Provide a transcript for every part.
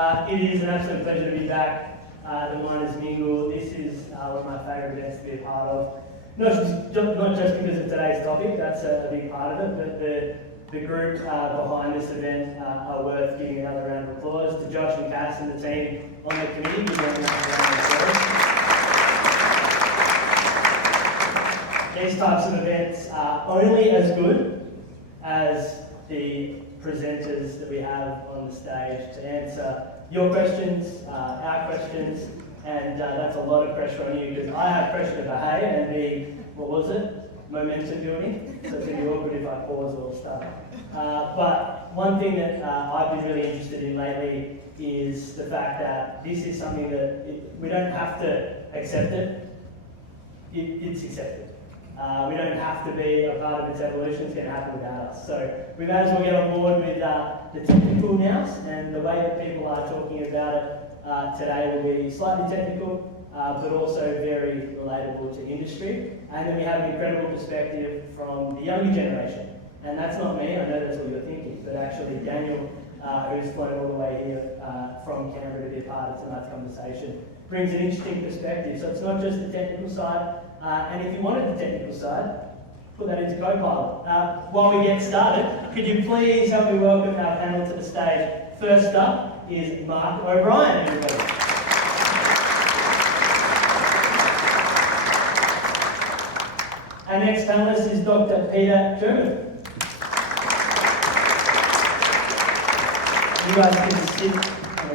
It is an absolute pleasure to be back. The mine is Mingle. This is one of my favourite events to be a part of. Not just because of today's topic, that's a big part of it, but the group behind this event are worth giving another round of applause. To Josh and Cass and the team on the committee, give them another round of applause. These types of events are only as good as the presenters that we have on the stage to answer your questions, our questions, and that's a lot of pressure on you because I have pressure to behave and be, what was it? Momentum building. So it's going to be awkward if I pause or start. But one thing that I've been really interested in lately is the fact that this is something that we don't have to accept it. It's accepted. We don't have to be a part of its evolution, it's going to happen without us. So we may as well get on board with the technical nows, and the way that people are talking about it today will be slightly technical, but also very relatable to industry. And then we have an incredible perspective from the younger generation. And that's not me, I know that's what you're thinking, but actually Daniel, who's flown all the way here from Canberra to be a part of tonight's conversation, brings an interesting perspective. So it's not just the technical side, and if you wanted the technical side, put that into Copilot. While we get started, could you please help me welcome our panel to the stage? First up is Mark O'Brien, everybody. Our next panelist is Dr. Peter German. You guys can sit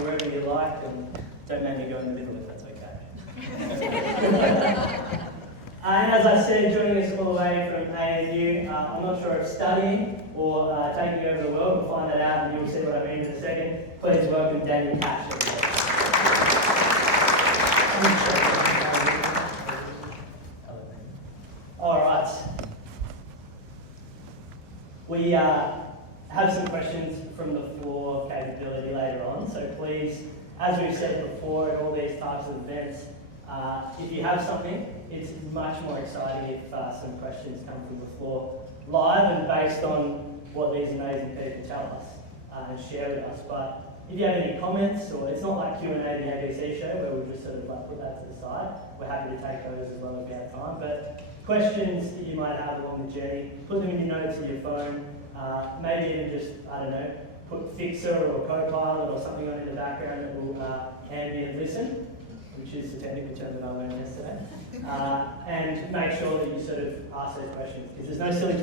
wherever you like and don't make me go in the middle if that's okay. And as I said, joining us all the way from ANU, I'm not sure if studying or taking over the world, we'll find that out and you'll see what I mean in a second. Please welcome Daniel Cash. All right. We have some questions from the floor capability later on, so please, as we've said before at all these types of events, if you have something, it's much more exciting if some questions come from the floor live and based on what these amazing people tell us and share with us. But if you have any comments, or it's not like Q&A, the ABC show, where we'll just sort of like put that to the side, we're happy to take those as well if we have time. But questions that you might have along the journey, put them in your notes of your phone, maybe even just, I don't know, put Fixer or Copilot or something on in the background that will ambient listen, which is the technical term that I learned yesterday, and make sure that you sort of ask those questions, because there's no silly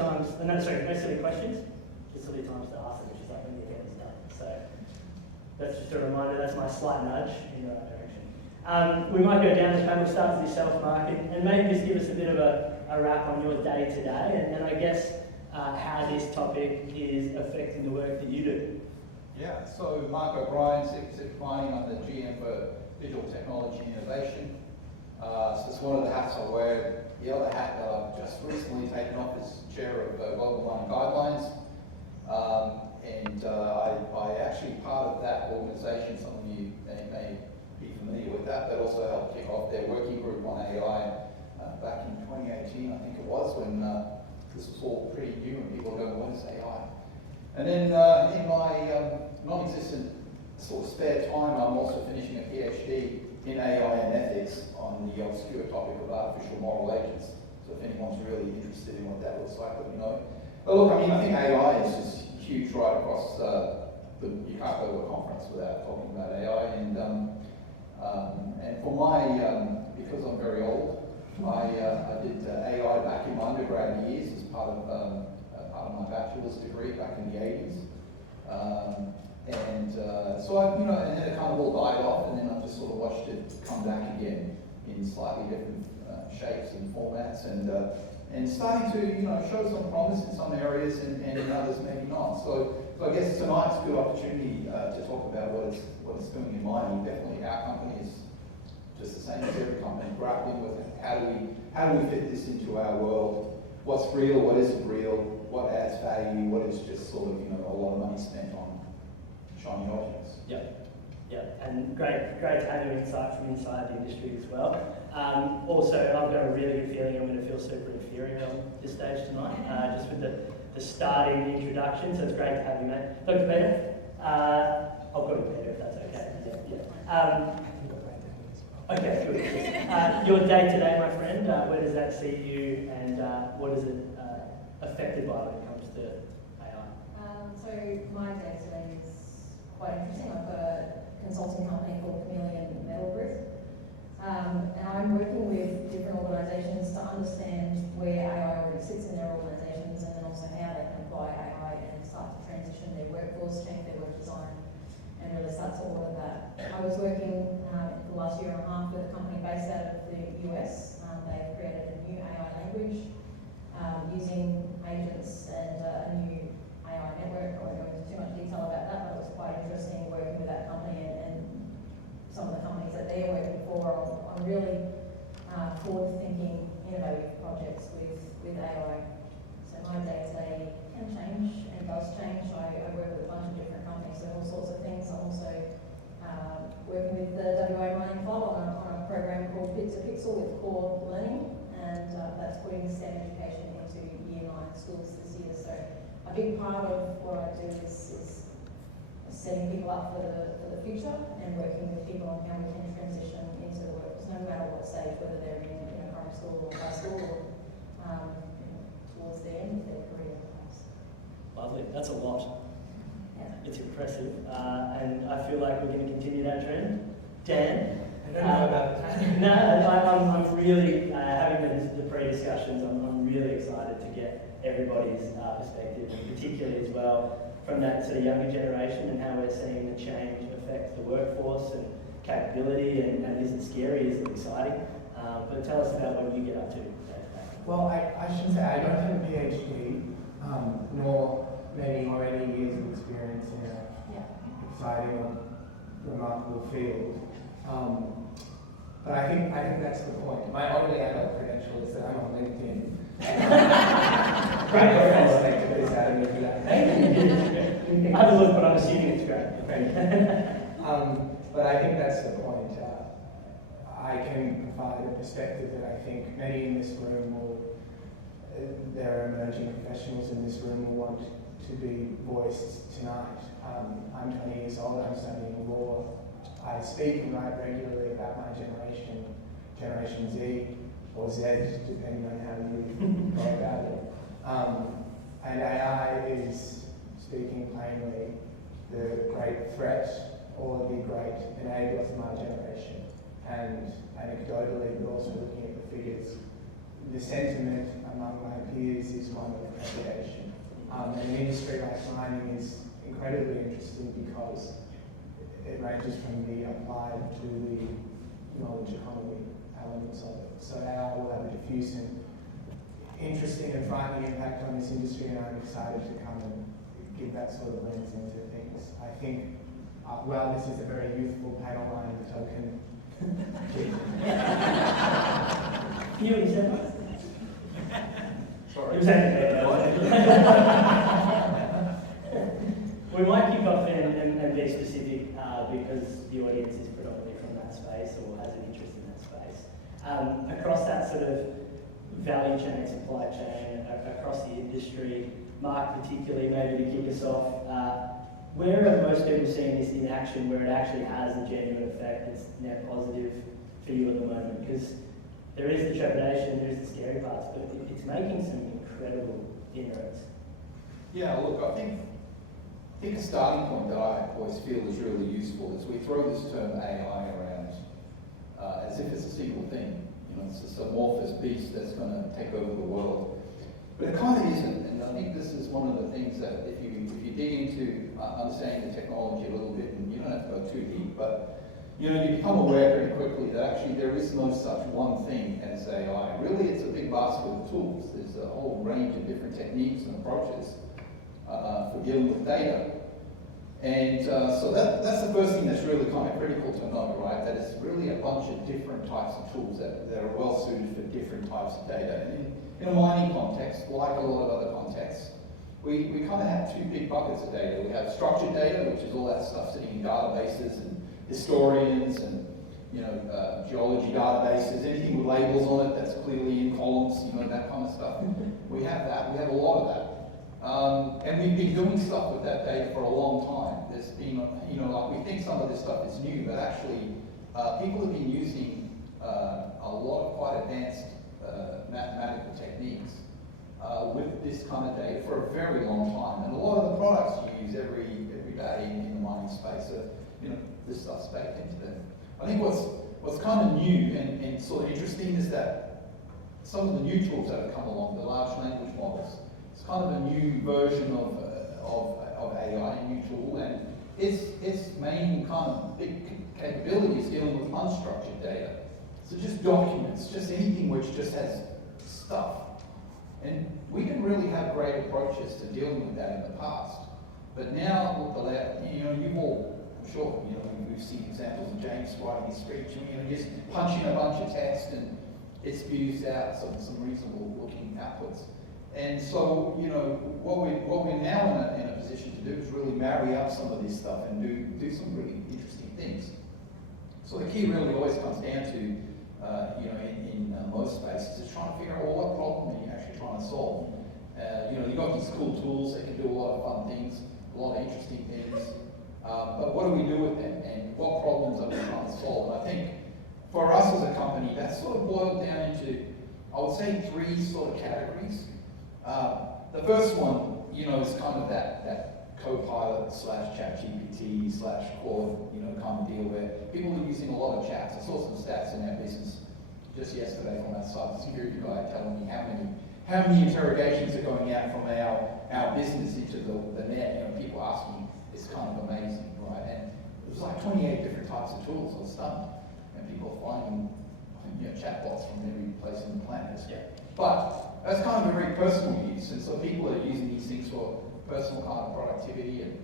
questions, just silly times to ask them, which is like when your hand's done. So that's just a reminder, that's my slight nudge in the right direction. We might go down the panel, start with yourself, Mark, and maybe just give us a bit of a wrap on your day today, and I guess how this topic is affecting the work that you do. Yeah, so Mark O'Brien, Executive Mining, I'm the GM for Digital Technology and Innovation. So it's one of the hats I wear. The other hat that I've just recently taken off is Chair of Global Mining Guidelines. I actually part of that organisation, some of you may be familiar with that, but also helped kick off their working group on AI back in 2018, I think it was, when this was all pretty new and people were going, what is AI? And then in my non-existent sort of spare time, I'm also finishing a PhD in AI and ethics on the obscure topic of artificial moral agents. So if anyone's really interested in what that looks like, let me know. But look, I mean, I think AI is just huge right across you can't go to a conference without talking about AI. And for my, because I'm very old, I did AI back in my undergrad years as part of my bachelor's degree back in the 80s. So and then it kind of all died off, and then I just sort of watched it come back again in slightly different shapes and formats, and starting to show some promise in some areas, and in others maybe not. So I guess tonight's a good opportunity to talk about what it's doing in mining. Definitely, our company is just the same as every company, grappling with how do we fit this into our world? What's real? What isn't real? What adds value? What is just sort of a lot of money spent on shiny objects? Yeah, and great to have your insight from inside the industry as well. Also, I've got a really good feeling I'm going to feel super inferior on this stage tonight, just with the starting introduction. So it's great to have you, mate. Dr. Peter, I'll go to bed if that's okay. Yeah. Okay, good. Your day today, my friend, where does that see you, and what is it affected by when it comes to AI? So my day today is quite interesting. I've got a consulting company called Chameleon Metal Group, and I'm working with different organisations to understand where AI already sits in their organisations, and then also how they can apply AI and start to transition their workforce, change their work design, and really start to order that. I was working for the last year and a half with a company based out of the US. They've created a new AI language using agents and a new AI network. I won't go into too much detail about that, but it was quite interesting working with that company and some of the companies that they're working for on really forward-thinking, innovative projects with AI. So my day-to-day can change and does change. I work with a bunch of different companies doing all sorts of things. I'm also working with the WA Mining Club on a program called Bit to Pixel with core learning, and that's putting STEM education into Year 9 schools this year. So a big part of what I do is setting people up for the future and working with people on how we can transition into the workforce, no matter what stage, whether they're in primary school or high school or towards the end of their career. Lovely, that's a lot. Yeah. It's impressive, and I feel like we're going to continue that trend. Dan? I don't know about that. No, I'm really, having the pre-discussions, I'm really excited to get everybody's perspective, and particularly as well from that sort of younger generation and how we're seeing the change affect the workforce and capability, and is it scary, is it exciting? But tell us about what you get up to. Well, I should say I don't have a PhD, nor many or any years of experience in an exciting or remarkable field. But I think that's the point. My only adult credential is that I'm on LinkedIn. Great reference. Thank you for this, Adam. I have a look, but I'm assuming it's great. But I think that's the point. I can provide a perspective that I think many in this room there are emerging professionals in this room who want to be voiced tonight. I'm 20 years old, I'm studying law. I speak and write regularly about my generation, Generation Z, or Z, depending on how you go about it. And AI is, speaking plainly, the great threat or the great enabler for my generation. And anecdotally, but also looking at the figures, the sentiment among my peers is one of appreciation. And an industry like mining is incredibly interesting because it ranges from the applied to the knowledge economy elements of it. So AI will have a diffuse and interesting and frightening impact on this industry, and I'm excited to come and give that sort of lens into things. I think, well, this is a very youthful panel, I'm the token. You said Sorry. you said we might kick off and be specific because the audience is predominantly from that space or has an interest in that space. Across that sort of value chain, supply chain, across the industry, Mark particularly, maybe to kick us off, where are most people seeing this in action where it actually has a genuine effect that's net positive for you at the moment? Because there is the trepidation, there is the scary parts, but it's making some incredible inroads. Yeah, look, I think a starting point that I always feel is really useful is we throw this term AI around as if it's a single thing. You know, it's this amorphous beast that's going to take over the world. But it kind of isn't, and I think this is one of the things that if you dig into understanding the technology a little bit, and you don't have to go too deep, but you become aware pretty quickly that actually there is no such one thing as AI. Really, it's a big basket of tools. There's a whole range of different techniques and approaches for dealing with data. And so that's the first thing that's really kind of critical to know, right? That it's really a bunch of different types of tools that are well suited for different types of data. And in a mining context, like a lot of other contexts, we kind of have two big buckets of data. We have structured data, which is all that stuff sitting in databases and historians and geology databases, anything with labels on it that's clearly in columns, that kind of stuff. We have that. We have a lot of that. And we've been doing stuff with that data for a long time. There's been, like we think some of this stuff is new, but actually people have been using a lot of quite advanced mathematical techniques with this kind of data for a very long time. And a lot of the products you use every day in the mining space are, this stuff's baked into them. I think what's kind of new and sort of interesting is that some of the new tools that have come along, the large language models, it's kind of a new version of AI, a new tool, and its main kind of big capability is dealing with unstructured data. So just documents, just anything which just has stuff. And we didn't really have great approaches to dealing with that in the past. But now, with the lab, you've all, I'm sure, we've seen examples of James writing his speech, just punching a bunch of text and it spews out some reasonable looking outputs. And so, what we're now in a position to do is really marry up some of this stuff and do some really interesting things. So the key really always comes down to, in most spaces, is trying to figure out what problem are you actually trying to solve. You've got these cool tools that can do a lot of fun things, a lot of interesting things, but what do we do with them, and what problems are we trying to solve? And I think for us as a company, that's sort of boiled down into, I would say, 3 sort of categories. The first one, is kind of that Copilot / ChatGPT / Claude, kind of deal where people are using a lot of chats. I saw some stats in our business just yesterday from our cybersecurity guy telling me how many interrogations are going out from our business into the net. People asking, it's kind of amazing, right? And it was like 28 different types of tools. I was stunned, and people are finding chatbots from every place on the planet. Yeah. But that's kind of a very personal use, and so people are using these things for personal kind of productivity and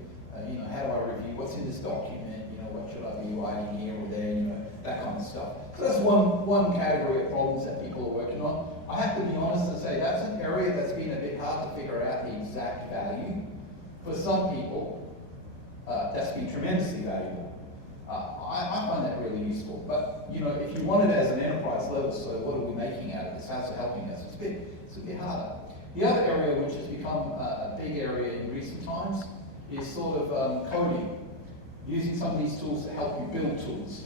how do I review what's in this document, what should I be writing here or there, that kind of stuff. So that's one category of problems that people are working on. I have to be honest and say that's an area that's been a bit hard to figure out the exact value. For some people, that's been tremendously valuable. I find that really useful, but if you want it as an enterprise level, so what are we making out of this? How's it helping us? It's a bit harder. The other area which has become a big area in recent times is sort of coding, using some of these tools to help you build tools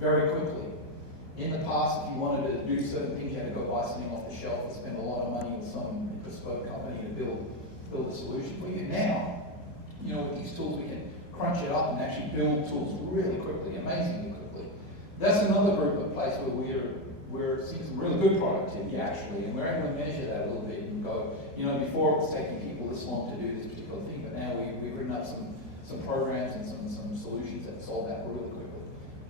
very quickly. In the past, if you wanted to do certain things, you had to go buy something off the shelf and spend a lot of money with some bespoke company to build a solution for you. Now, with these tools, we can crunch it up and actually build tools really quickly, amazingly quickly. That's another group of place where we're seeing some really good productivity actually, and we're able to measure that a little bit and go, before it was taking people this long to do this particular thing, but now we've written up some programs and some solutions that solve that really quickly.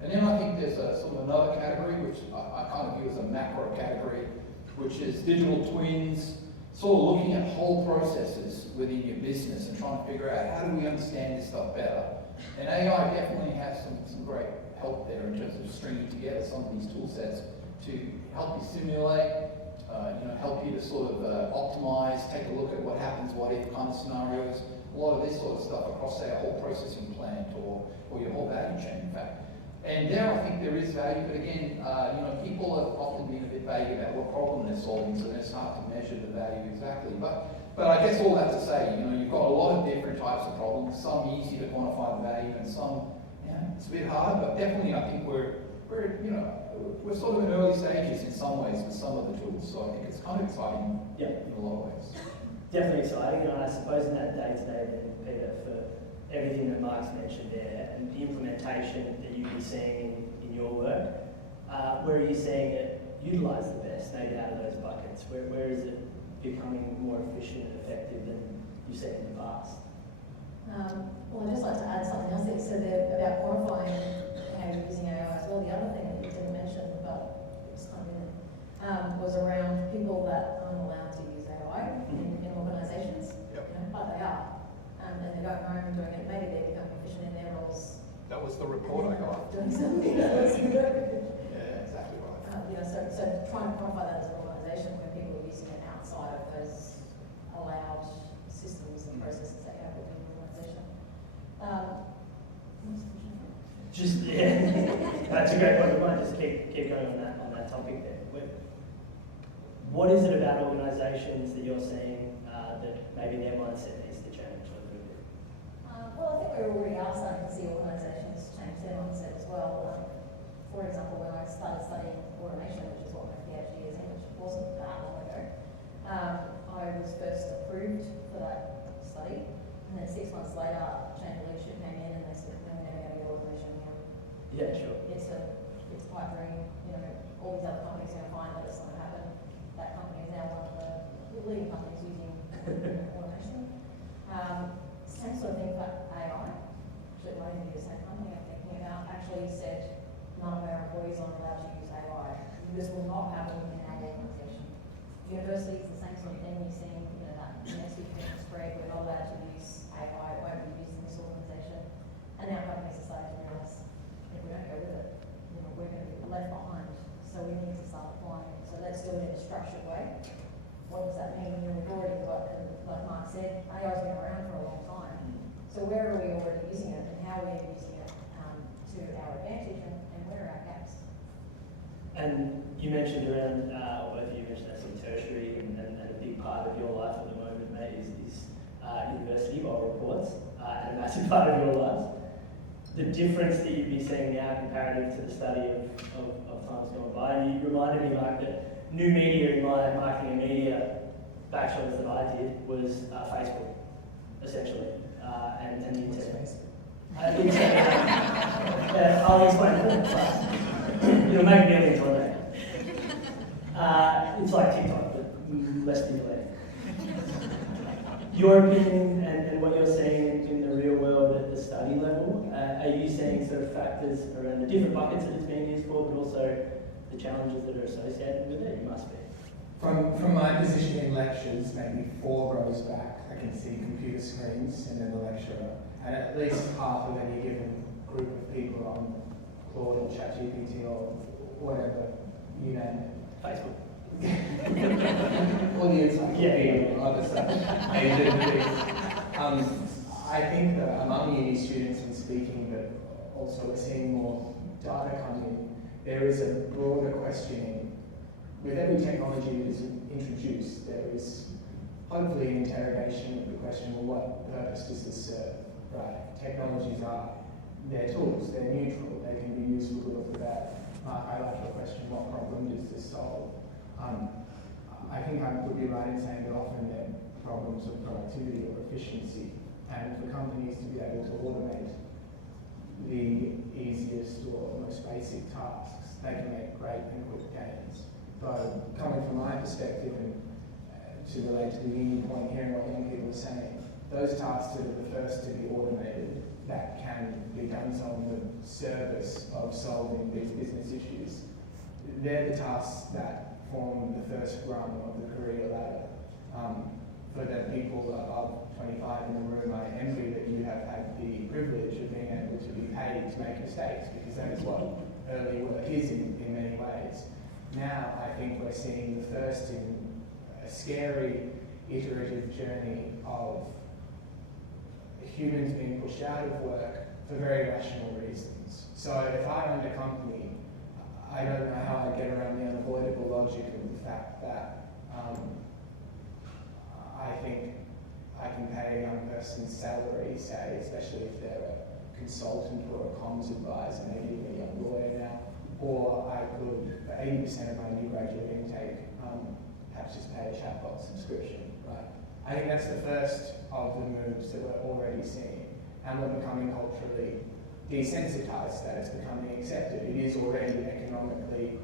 And then I think there's sort of another category, which I kind of view as a macro category, which is digital twins, sort of looking at whole processes within your business and trying to figure out how do we understand this stuff better. And AI definitely has some great help there in terms of stringing together some of these tool sets to help you simulate, help you to sort of optimize, take a look at what happens, what if kind of scenarios, a lot of this sort of stuff across, say, a whole processing plant or your whole value chain, in fact. And there I think there is value, but again, people have often been a bit vague about what problem they're solving, so it's hard to measure the value exactly. But I guess all that to say, you've got a lot of different types of problems, some easy to quantify the value and some, it's a bit hard, but definitely I think we're sort of in early stages in some ways with some of the tools, so I think it's kind of exciting in a lot of ways. Definitely exciting, and I suppose in that day-to-day then, Peter, for everything that Mark's mentioned there and the implementation that you'd be seeing in your work, where are you seeing it utilised the best, maybe out of those buckets? Where is it becoming more efficient and effective than you've seen in the past? Well, I'd just like to add something else that you said there about quantifying how you're using AI as well. The other thing that you didn't mention, but it was kind of in it, was around people that aren't allowed to use AI in organisations, but they are. And they're going home doing it, maybe they're becoming efficient in their roles. That was the report I got. Doing something else. Yeah, exactly right. So trying to quantify that as an organisation where people are using it outside of those allowed systems and processes that you have within the organisation. That's a great point. We might just keep going on that topic there. What is it about organisations that you're seeing that maybe their mindset needs to change a little bit? Well, I think we already are starting to see organisations change their mindset as well. For example, when I started studying automation, which is what my PhD is in, which wasn't that long ago, I was first approved for that study, and then 6 months later, change of leadership came in and they said, no, we're never going to get automation now. Yeah, sure. It's a pipe dream, you know, all these other companies are going to find that it's not going to happen. That company is now one of the leading companies using automation. Same sort of thing for AI. Actually, my interview, the same company I'm thinking about, actually said none of our employees are allowed to use AI. This will not happen in our organisation. Universities, the same sort of thing. You're seeing, you know, that message being spread. We're not allowed to use AI. It won't be used in this organisation. And now companies are starting to realise if we don't go with it, you know, we're going to be left behind. So we need to start applying it. So let's do it in a structured way. What does that mean? You know, we've already got, like Mark said, AI's been around for a long time. So where are we already using it, and how are we using it to our advantage, and where are our gaps? And you mentioned around, or both of you mentioned that's in tertiary, and a big part of your life at the moment, mate, is university or reports, and a massive part of your lives. The difference that you'd be seeing now comparative to the study of times gone by, and you reminded me, Mark, that new media in my marketing and media bachelor's that I did was Facebook, essentially, and the internet. I'll explain it. It'll make me a little bit. It's like TikTok, but less stimulating. Your opinion and what you're seeing in the real world at the study level, are you seeing sort of factors around the different buckets that it's being used for, but also the challenges that are associated with it? You must be. From my position in lectures, maybe 4 rows back, I can see computer screens and then the lecturer, and at least half of any given group of people on Claude or ChatGPT or whatever, you name it. Facebook. Audience, I can be on other stuff. I think that among uni students and speaking, but also we're seeing more data coming in, there is a broader questioning. With every technology that is introduced, there is hopefully an interrogation of the question, well, what purpose does this serve, right? Technologies they're tools, they're neutral, they can be used for good or for bad. Mark, I like your question, what problem does this solve? I think I would be right in saying that often they're problems of productivity or efficiency, and for companies to be able to automate the easiest or most basic tasks, they can make great and quick gains. So coming from my perspective and to relate to the uni point, hearing what young people are saying, those tasks that are the first to be automated, that can be done so in the service of solving these business issues, they're the tasks that form the first rung of the career ladder. For the people above 25 in the room, I envy that you have had the privilege of being able to be paid to make mistakes, because that is what early work is in many ways. Now, I think we're seeing the first in a scary, iterative journey of humans being pushed out of work for very rational reasons. So if I owned a company, I don't know how I get around the unavoidable logic of the fact that I think I can pay a young person's salary, say, especially if they're a consultant or a comms advisor, maybe even a young lawyer now, or I could, for 80% of my new graduate intake, perhaps just pay a chatbot subscription, right? I think that's the first of the moves that we're already seeing, and we're becoming culturally desensitized that it's becoming accepted. It is already economically,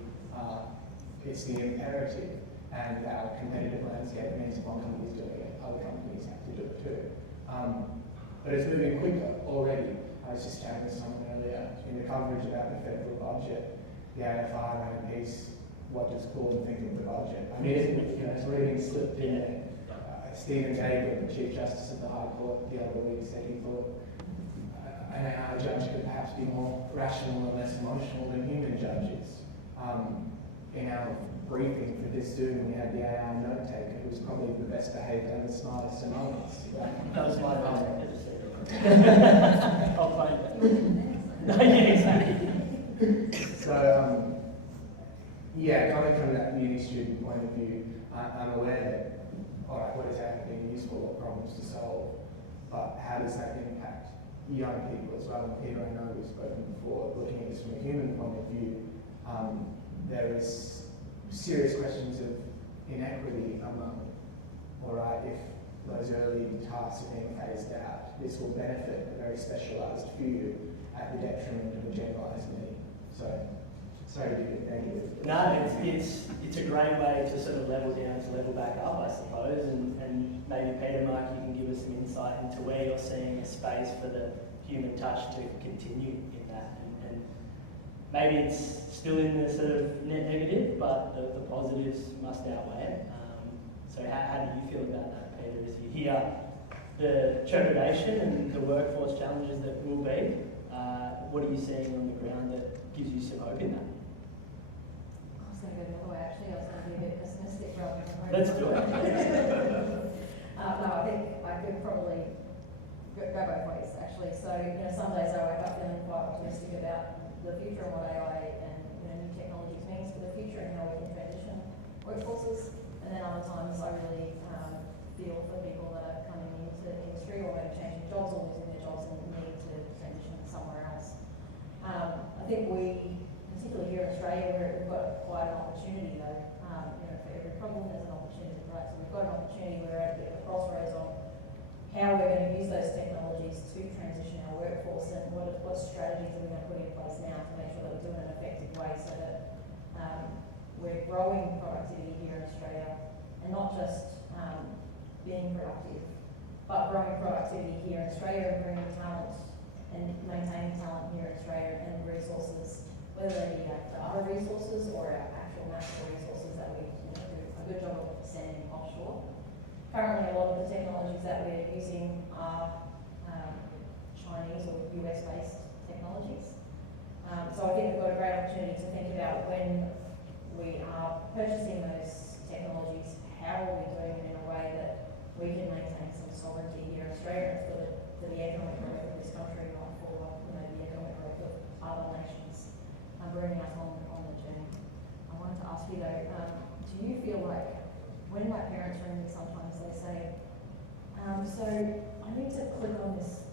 it's the imperative, and our competitive landscape means if one company's doing it, other companies have to do it too. But it's moving quicker already. I was just chatting with someone earlier in the coverage about the federal budget. The AFR ran a piece, what does Claude think of the budget? I mean, it's already been slipped in there. Stephen Gabriel, the Chief Justice of the High Court, the other week said he thought an AI judge could perhaps be more rational and less emotional than human judges. In our briefing for this Zoom, we had the AI note taker, who was probably the best behaved and the smartest among us. That was my I'll find it. No, yeah, exactly. So, coming from that uni student point of view, I'm aware that all right, what is AI being used for, what problems to solve, but how does that impact young people as well? And Peter, I know we've spoken before, looking at this from a human point of view, there is serious questions of inequity among, all right, if those early tasks are being phased out, this will benefit a very specialised few at the detriment of a generalised many. So, sorry to be negative. No, it's a great way to sort of level down, to level back up, I suppose, and maybe Peter, Mark, you can give us some insight into where you're seeing a space for the human touch to continue in that, and maybe it's still in the sort of net negative, but the positives must outweigh it. So how do you feel about that, Peter, as you hear the trepidation and the workforce challenges that will be? What are you seeing on the ground that gives you some hope in that? I was going to go the other way, actually. I was going to be a bit pessimistic rather than hopeful. Let's do it. No, I think I could probably go both ways, actually. So, some days I wake up feeling quite optimistic about the future and what AI and new technologies means for the future and how we can transition workforces. And then other times I really feel for people that are coming into the industry or maybe changing jobs or losing their jobs and need to transition somewhere else. I think we, particularly here in Australia, we've got quite an opportunity though. For every problem there's an opportunity, right? So we've got an opportunity, we're at a bit of a crossroads on how we're going to use those technologies to transition our workforce and what strategies are we going to put in place now to make sure that we do it in an effective way so that we're growing productivity here in Australia and not just being productive, but growing productivity here in Australia and bringing talent and maintaining talent here in Australia and resources, whether they be data resources or our actual national resources that we do a good job of sending offshore. Currently, a lot of the technologies that we're using are Chinese or US-based technologies. So I think we've got a great opportunity to think about when we are purchasing those technologies, how are we doing it in a way that we can maintain some sovereignty here in Australia for the economic growth of this country, not for the economic growth of other nations, bringing us on the journey. I wanted to ask you though, do you feel like when my parents ring me sometimes they say, so I need to click on this,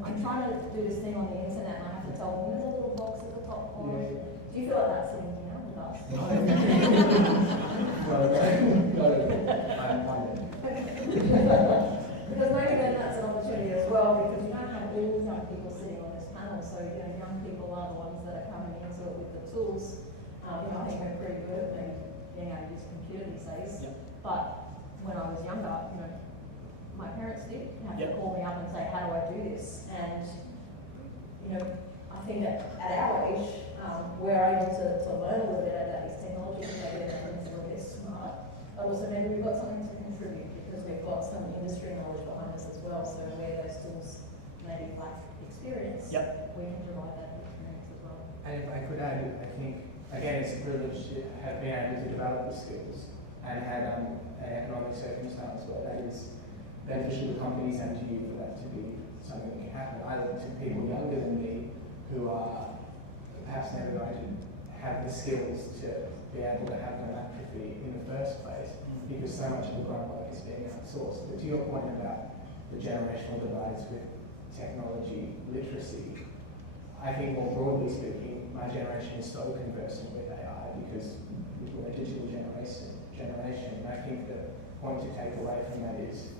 I'm trying to do this thing on the internet and I have to tell them there's a little box at the top corner. Yeah. Do you feel like that's sitting here with us? Because maybe then that's an opportunity as well, because you don't have all young people sitting on this panel, so young people are the ones that are coming into it with the tools. I think we're pretty good at maybe being able to use a computer these days. Yep. But when I was younger, my parents did have to call me up and say, how do I do this? And I think that at our age, we're able to learn a little bit about these technologies, maybe they're a little bit smart, but also maybe we've got something to contribute because we've got some industry knowledge behind us as well. So where those tools maybe lack experience, we can provide that experience as well. And if I could add, I think, again, it's a privilege to have been able to develop the skills and had an economic circumstance where that is beneficial to companies and to you for that to be something that can happen. I look to people younger than me who are perhaps never going to have the skills to be able to have philanthropy in the first place because so much of the grunt work is being outsourced. But to your point about the generational divides with technology literacy, I think more broadly speaking, my generation is so conversant with AI because we're a digital generation. And I think the point to take away from that is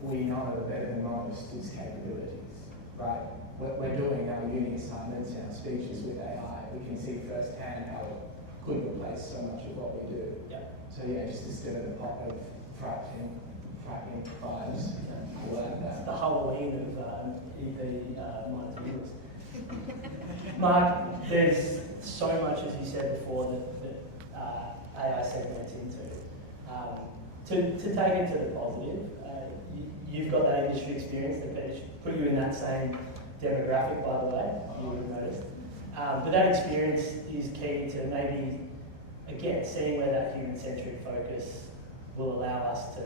we know better than most its capabilities, right? We're doing our uni assignments and our speeches with AI. We can see firsthand how it could replace so much of what we do. So just to stir the pot of frightening vibes, we'll add that. The Halloween of EP minus. Mark, there's so much, as you said before, that AI segments into. To take it to the positive, you've got that industry experience that put you in that same demographic, by the way, you would have noticed. But that experience is key to maybe, again, seeing where that human-centric focus will allow us to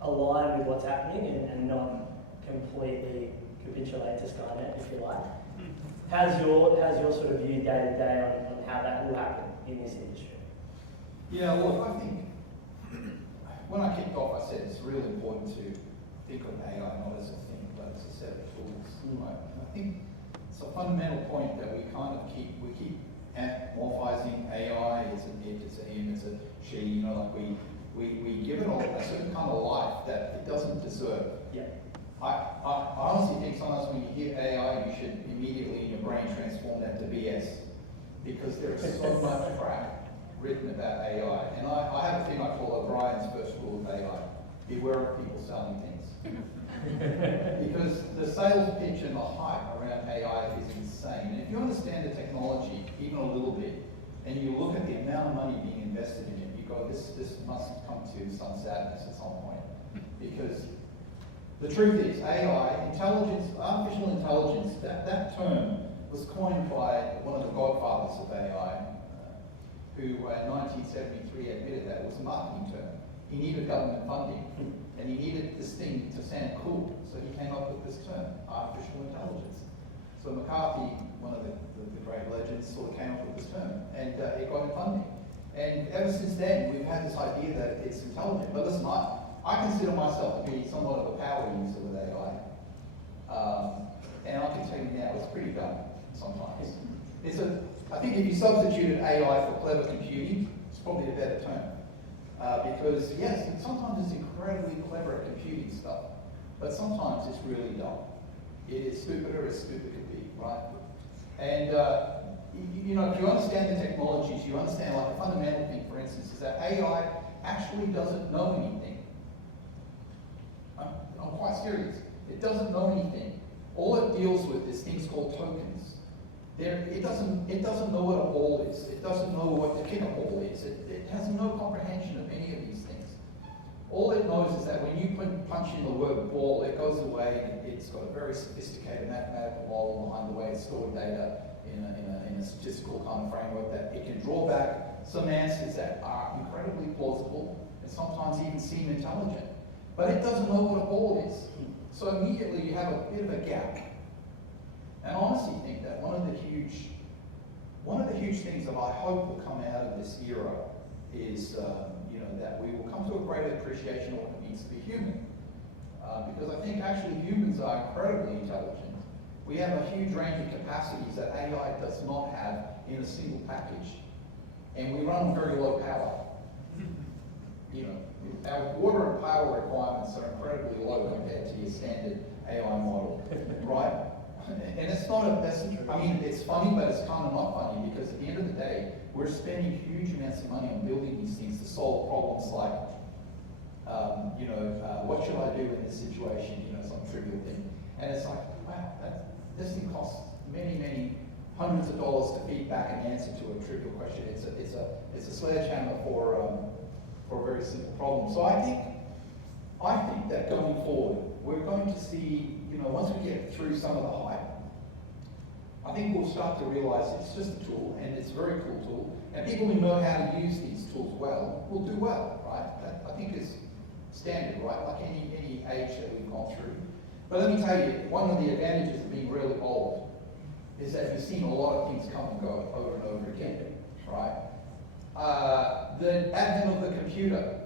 align with what's happening and not completely capitulate to Skynet, if you like. How's your sort of view day to day on how that will happen in this industry? Yeah, look, I think when I kicked off, I said it's really important to think of AI not as a thing, but as a set of tools, right? And I think it's a fundamental point that we keep amorphizing AI. It's an it, it's a him, it's a she. You know, like we give it a certain kind of life that it doesn't deserve. Yeah. I honestly think sometimes when you hear AI, you should immediately in your brain transform that to BS, because there is so much crap written about AI. And I have a thing I call O'Brien's first rule of AI: beware of people selling things. Because the sales pitch and the hype around AI is insane. And if you understand the technology even a little bit, and you look at the amount of money being invested in it, you go, this must come to some sadness at some point. Because the truth is, AI, intelligence, artificial intelligence, that term was coined by one of the godfathers of AI, who in 1973 admitted that it was a marketing term. He needed government funding, and he needed this thing to sound cool, so he came up with this term, artificial intelligence. So McCarthy, one of the great legends, sort of came up with this term, and it got him funding. And ever since then, we've had this idea that it's intelligent. But listen, I consider myself to be somewhat of a power user with AI. And I can tell you now, it's pretty dumb sometimes. I think if you substituted AI for clever computing, it's probably a better term. Because yes, sometimes it's incredibly clever at computing stuff, but sometimes it's really dumb. It is stupider as stupid could be, right? And you know, if you understand the technologies, you understand, like a fundamental thing, for instance, is that AI actually doesn't know anything. I'm quite serious. It doesn't know anything. All it deals with is things called tokens. It doesn't know what a ball is. It doesn't know what the kickball is. It has no comprehension of any of these things. All it knows is that when you punch in the word ball, it goes away, and it's got a very sophisticated mathematical model behind the way it's stored data in a statistical kind of framework that it can draw back some answers that are incredibly plausible and sometimes even seem intelligent. But it doesn't know what a ball is. So immediately you have a bit of a gap. And I honestly think that one of the huge things that I hope will come out of this era is, that we will come to a greater appreciation of what it means to be human. Because I think actually humans are incredibly intelligent. We have a huge range of capacities that AI does not have in a single package. And we run on very low power. You know, our water and power requirements are incredibly low compared to your standard AI model, right? And it's not it's funny, but it's kind of not funny, because at the end of the day, we're spending huge amounts of money on building these things to solve problems like, what should I do in this situation, some trivial thing. And it's like, wow, this thing costs many, many hundreds of dollars to feed back an answer to a trivial question. It's a sledgehammer for a very simple problem. So I think that going forward, we're going to see, once we get through some of the hype, I think we'll start to realize it's just a tool, and it's a very cool tool, and people who know how to use these tools well will do well, right? That, I think, is standard, right? Like any age that we've gone through. But let me tell you, one of the advantages of being really old is that you've seen a lot of things come and go over and over again, right? The advent of the computer.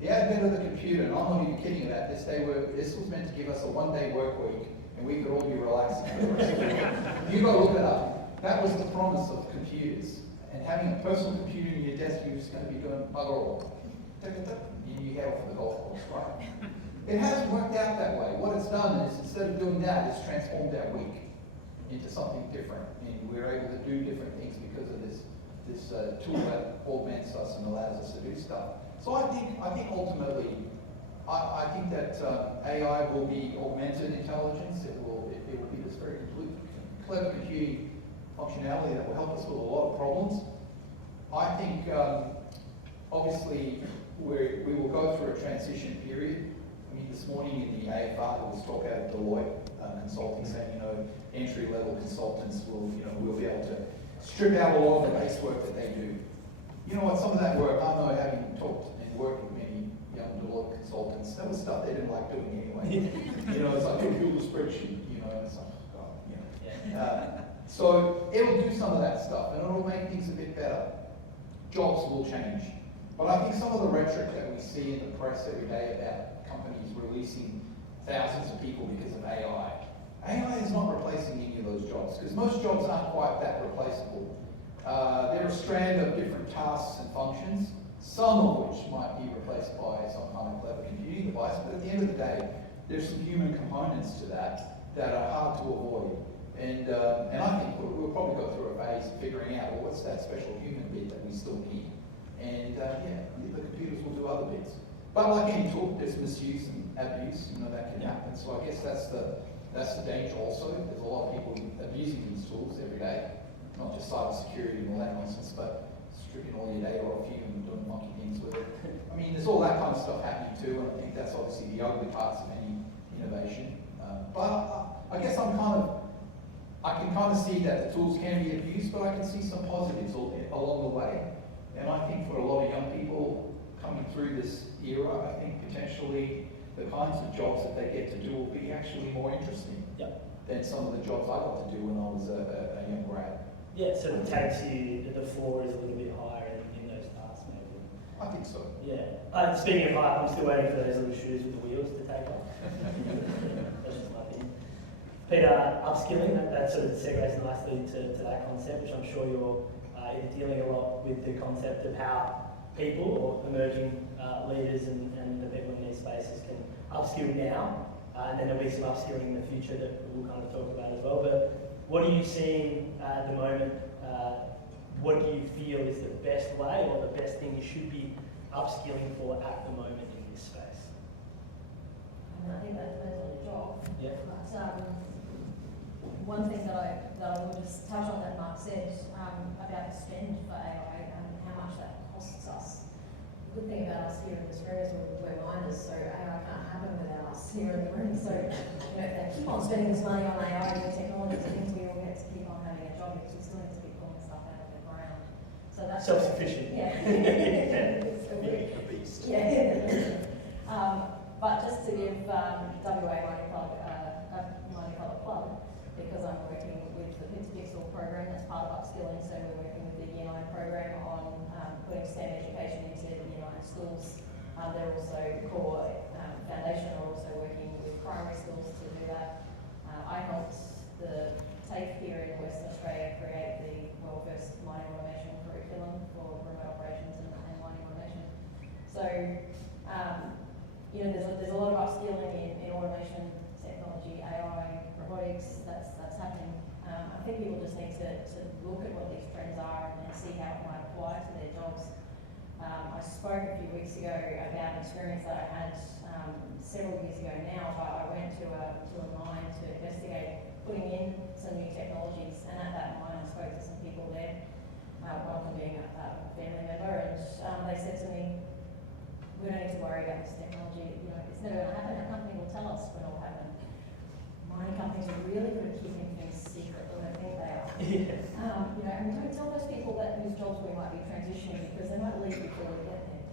The advent of the computer, and I'm not even kidding about this, this was meant to give us a one-day work week, and we could all be relaxing for the rest of the week. You go look it up. That was the promise of computers. And having a personal computer in your desk, you're just going to be doing bugger all. You head off to the golf course, right? It hasn't worked out that way. What it's done is, instead of doing that, it's transformed our week into something different. And we're able to do different things because of this tool that augments us and allows us to do stuff. So I think ultimately, I think that AI will be augmented intelligence. It will be this very complete, clever computing functionality that will help us with a lot of problems. I think obviously we will go through a transition period. I mean, this morning in the AFR there was talk out of Deloitte Consulting saying, entry-level consultants will be able to strip out a lot of the base work that they do. You know what, some of that work, I know, having talked and worked with many young Deloitte consultants, that was stuff they didn't like doing anyway. It's like, build a spreadsheet, and it's like, so it'll do some of that stuff, and it'll make things a bit better. Jobs will change. But I think some of the rhetoric that we see in the press every day about companies releasing thousands of people because of AI is not replacing any of those jobs, because most jobs aren't quite that replaceable. They're a strand of different tasks and functions, some of which might be replaced by some kind of clever computing device, but at the end of the day, there's some human components to that are hard to avoid. And I think we'll probably go through a phase of figuring out, well, what's that special human bit that we still need? And yeah, the computers will do other bits. But like any tool, there's misuse and abuse, that can happen. So I guess that's the danger also. There's a lot of people abusing these tools every day, not just cybersecurity and all that nonsense, but stripping all your data off you and doing monkey things with it. I mean, there's all that kind of stuff happening too, and I think that's obviously the ugly parts of any innovation. But I guess I can kind of see that the tools can be abused, but I can see some positives along the way. And I think for a lot of young people coming through this era, I think potentially the kinds of jobs that they get to do will be actually more interesting than some of the jobs I got to do when I was a young grad. Yeah, so it takes you, the floor is a little bit higher in those tasks maybe. I think so. Yeah. Speaking of height, I'm still waiting for those little shoes with the wheels to take off. That's just my opinion. Peter, upskilling, that sort of segues nicely to that concept, which I'm sure you're dealing a lot with the concept of how people or emerging leaders and the people in these spaces can upskill now, and then there'll be some upskilling in the future that we'll kind of talk about as well. But what are you seeing at the moment? What do you feel is the best way or the best thing you should be upskilling for at the moment in this space? I think that depends on your job. Yeah. But one thing that I will just touch on that Mark said about the spend for AI and how much that costs us. The good thing about us here in this room is we're minders, so AI can't happen without us here in the room. So if they keep on spending this money on AI and technologies, it means we all get to keep on having a job because we still need to be pulling stuff out of the ground. So that's Self-sufficient. Yeah. A beast. Yeah. But just to give WA Mining Club a plug, because I'm working with the Pixel program that's part of upskilling, so we're working with the Year 9 program on putting STEM education into Year 9 schools. They're also core foundation are also working with primary schools to do that. I helped the TAFE here in Western Australia create the world first mining automation curriculum for remote operations and mining automation. So there's a lot of upskilling in automation, technology, AI, robotics, that's happening. I think people just need to look at what these trends are and see how it might apply to their jobs. I spoke a few weeks ago about an experience that I had several years ago now. I went to a mine to investigate putting in some new technologies, and at that mine I spoke to some people there, one of them being a family member, and they said to me, we don't need to worry about this technology, it's never going to happen, our company will tell us when it will happen. Mining companies are really good at keeping things secret, but I think they are. And we don't tell those people whose jobs we might be transitioning because they might leave before we get there.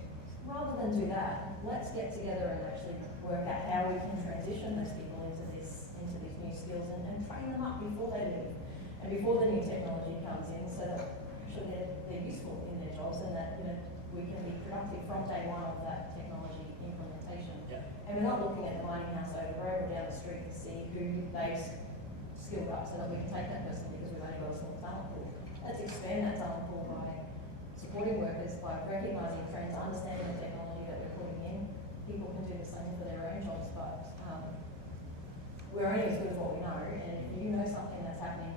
Rather than do that, let's get together and actually work out how we can transition those people into these new skills and train them up before they leave and before the new technology comes in, so that actually they're useful in their jobs and that we can be productive from day one of that technology implementation. Yeah. And we're not looking at the mining house over the road or down the street to see who they've skilled up so that we can take that person because we've only got a small talent pool. Let's expand that talent pool by supporting workers, by recognising trends, understanding the technology that we're putting in. People can do the same for their own jobs, but we're only as good as what we know, and if you know something that's happening,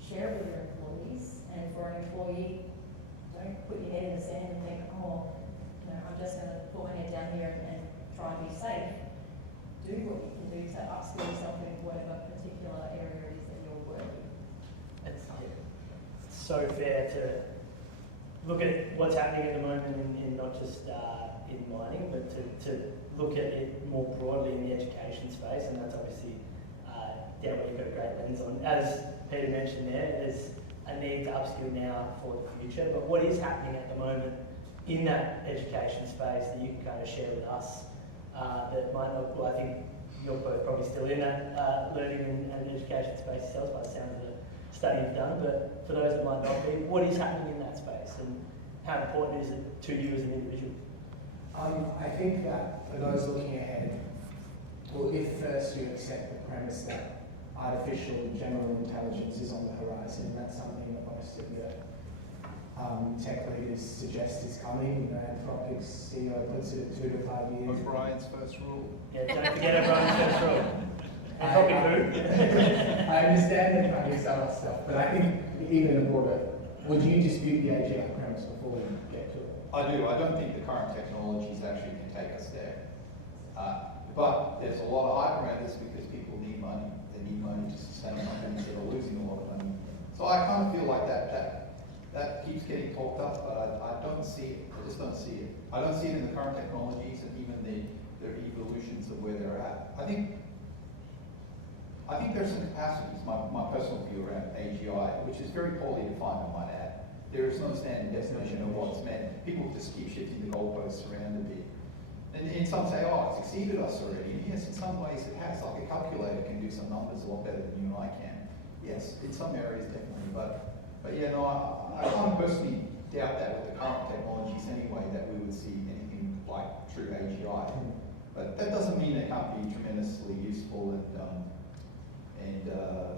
share it with your employees, and for an employee, don't put your head in the sand and think, I'm just going to put my head down here and try and be safe. Do what you can do to upskill yourself in whatever particular area it is that you're working. It's so fair to look at what's happening at the moment in not just in mining, but to look at it more broadly in the education space, and that's obviously down where you've got a great lens on. As Peter mentioned there's a need to upskill now for the future, but what is happening at the moment in that education space that you can kind of share with us that might not, I think you're both probably still in that learning and education space yourselves by the sound of the study you've done, but for those that might not be, what is happening in that space and how important is it to you as an individual? I think that for those looking ahead, well, if first you accept the premise that artificial general intelligence is on the horizon, that's something that most of the tech leaders suggest is coming. Anthropic's CEO puts it at 2 to 5 years. O'Brien's first rule. Yeah, don't forget O'Brien's first rule. Anthropic who? I understand the kind of some stuff, but I think even a broader, would you dispute the AGI premise before we get to it? I do. I don't think the current technologies actually can take us there. But there's a lot of hype around this because people need money. They need money to sustain companies that are losing a lot of money. So I kind of feel like that keeps getting talked up, but I don't see it. I just don't see it. I don't see it in the current technologies and even their evolutions of where they're at. I think there's some capacities, my personal view around AGI, which is very poorly defined, I might add. There is no standard definition of what's meant. People just keep shifting the goalposts around a bit. And some say, oh, it's exceeded us already. And yes, in some ways it has. Like a calculator can do some numbers a lot better than you and I can. Yes, in some areas definitely. But yeah, no, I kind of personally doubt that with the current technologies anyway, that we would see anything like true AGI. But that doesn't mean it can't be tremendously useful and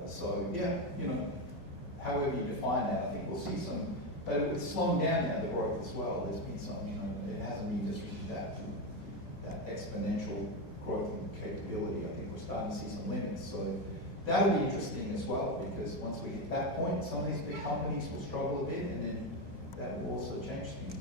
so yeah, you know, however you define that, I think we'll see some, but it's slowing down now, the growth as well. There's been some, you know, it hasn't been just that exponential growth and capability. I think we're starting to see some limits. So that'll be interesting as well, because once we hit that point, some of these big companies will struggle a bit, and then that will also change things.